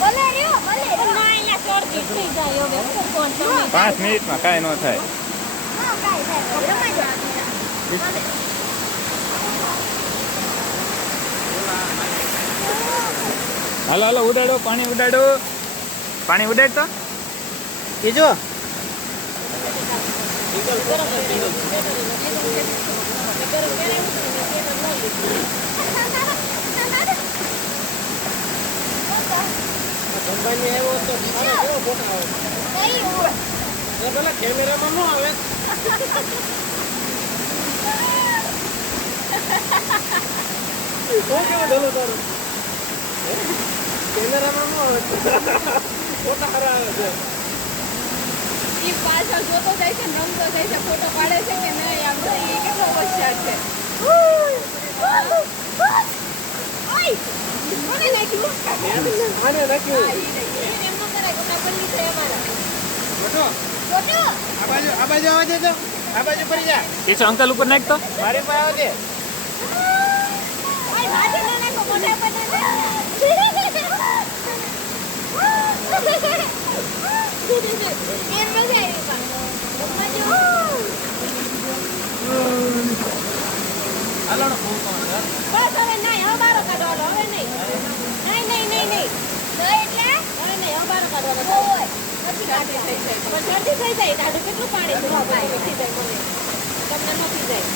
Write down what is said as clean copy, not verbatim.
ભલે રહ્યો ભલે ના અહીંયા ચોરતી થઈ જાય હવે કોણ તમે 5 મિનિટમાં કાંઈ ન થાય. હા કાઈ થાય રમાઈ જાય હાલો હાલો ઉડાડો, પાણી ઉડાડો. પાણી ઉડાડ તો એ જો કંપની આવ્યો તો સારો કેવો ફોટો આવે. નહીં હોય એ પેલા કેમેરામાં નો આવે. શું કેવું ડલો તારો કેમેરામાં નો આવે ફોટા સારા આવે છે. ઈ પાછળ જોતો જાય છે રમતો જાય છે ફોટો પાડે છે કે નહીં આમ તો ઈ કેટલો હોશિયાર છે. ઓય કોને નાખ્યું આને નાખ્યું. હા, ઈ નહીં. એમ ન કરાય કોના બની છે અમારા ફોટો ફોટો આ બાજુ આવવા દેજો. આ બાજુ ફરી જા. કિશો અંકલ ઉપર નાખ તો. મારી પાસે આવજે. ઓય માથે ન નાખો મોઢા પર ન એમ મજા આવી પણ હાલો ને ફોન કોણ છે? બસ હવે નહીં અમારો કાઢવાનો હવે નહીં તો એટલે હવે નહીં અમારો કાઢવાનો હોય નથી કાઢી થઈ જાય પણ જલ્દી થઈ જાય તાડું કેટલું પાણી છે ભાઈ નથી જાય મને તમને નથી જાય